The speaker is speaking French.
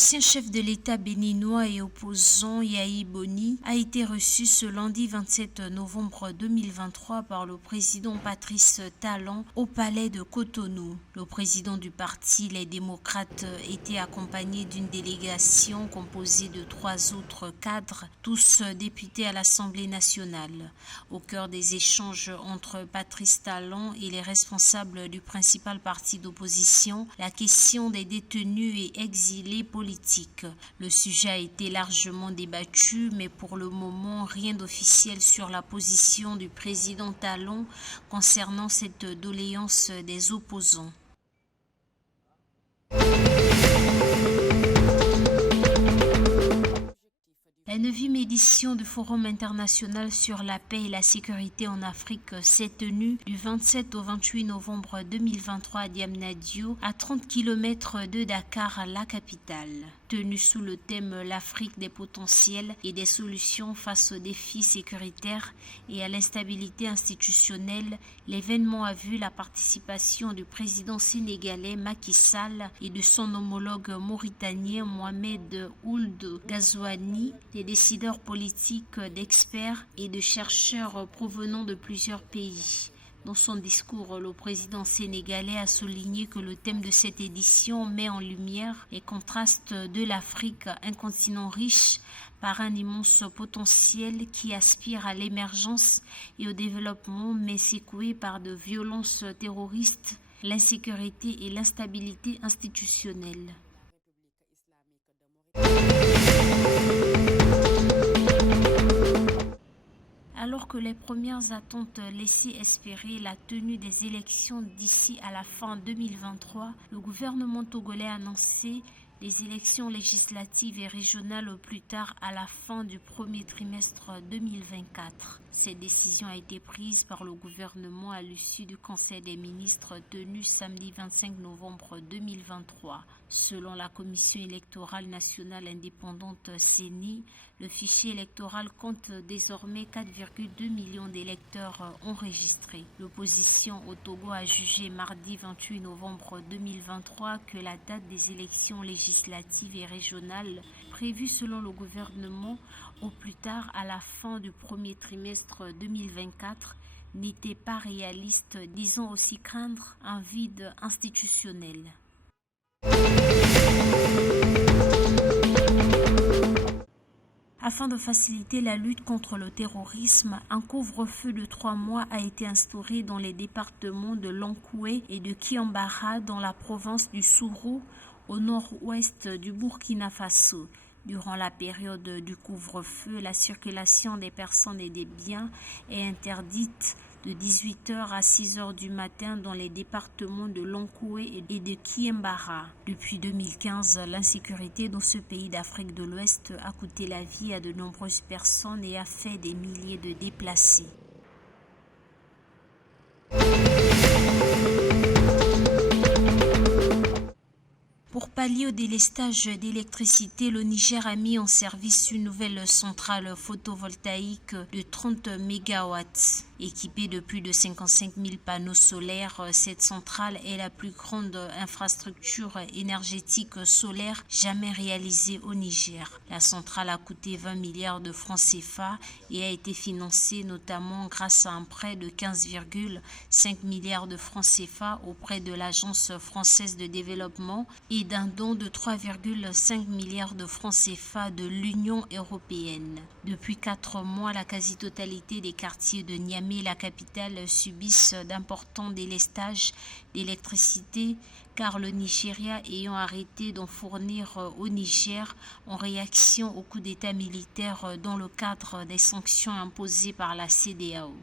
L'ancien chef de l'État béninois et opposant Yahi Boni a été reçu ce lundi 27 novembre 2023 par le président Patrice Talon au palais de Cotonou. Le président du parti, les démocrates, était accompagné d'une délégation composée de 3 autres cadres, tous députés à l'Assemblée nationale. Au cœur des échanges entre Patrice Talon et les responsables du principal parti d'opposition, la question des détenus et exilés politique. Le sujet a été largement débattu, mais pour le moment, rien d'officiel sur la position du président Talon concernant cette doléance des opposants. La 9e édition du Forum international sur la paix et la sécurité en Afrique s'est tenue du 27 au 28 novembre 2023 à Diamniadio, à 30 km de Dakar, la capitale. Tenue sous le thème « L'Afrique des potentiels et des solutions face aux défis sécuritaires et à l'instabilité institutionnelle », l'événement a vu la participation du président sénégalais Macky Sall et de son homologue mauritanien Mohamed Ould Ghazouani, des décideurs politiques, d'experts et de chercheurs provenant de plusieurs pays. Dans son discours, le président sénégalais a souligné que le thème de cette édition met en lumière les contrastes de l'Afrique, un continent riche par un immense potentiel qui aspire à l'émergence et au développement, mais secoué par de violences terroristes, l'insécurité et l'instabilité institutionnelle. Alors que les premières attentes laissaient espérer la tenue des élections d'ici à la fin 2023, le gouvernement togolais a annoncé les élections législatives et régionales au plus tard à la fin du premier trimestre 2024. Cette décision a été prise par le gouvernement à l'issue du Conseil des ministres tenu samedi 25 novembre 2023. Selon la Commission électorale nationale indépendante CENI, le fichier électoral compte désormais 4,2 millions d'électeurs enregistrés. L'opposition au Togo a jugé mardi 28 novembre 2023 que la date des élections législatives et régionales prévues selon le gouvernement au plus tard à la fin du premier trimestre 2024 n'était pas réaliste, disant aussi craindre un vide institutionnel. Afin de faciliter la lutte contre le terrorisme, un couvre-feu de 3 mois a été instauré dans les départements de Lankoué et de Kiambara dans la province du Sourou, au nord-ouest du Burkina Faso. Durant la période du couvre-feu, la circulation des personnes et des biens est interdite de 18h à 6h du matin dans les départements de Lankoué et de Kiambara. Depuis 2015, l'insécurité dans ce pays d'Afrique de l'Ouest a coûté la vie à de nombreuses personnes et a fait des milliers de déplacés. Pour pallier au délestage d'électricité, le Niger a mis en service une nouvelle centrale photovoltaïque de 30 MW. Équipée de plus de 55 000 panneaux solaires, cette centrale est la plus grande infrastructure énergétique solaire jamais réalisée au Niger. La centrale a coûté 20 milliards de francs CFA et a été financée notamment grâce à un prêt de 15,5 milliards de francs CFA auprès de l'Agence française de développement et d'un don de 3,5 milliards de francs CFA de l'Union européenne. Depuis 4 mois, la quasi-totalité des quartiers de Niamey, la capitale, subissent d'importants délestages d'électricité car le Nigeria ayant arrêté d'en fournir au Niger en réaction au coup d'État militaire dans le cadre des sanctions imposées par la CEDEAO.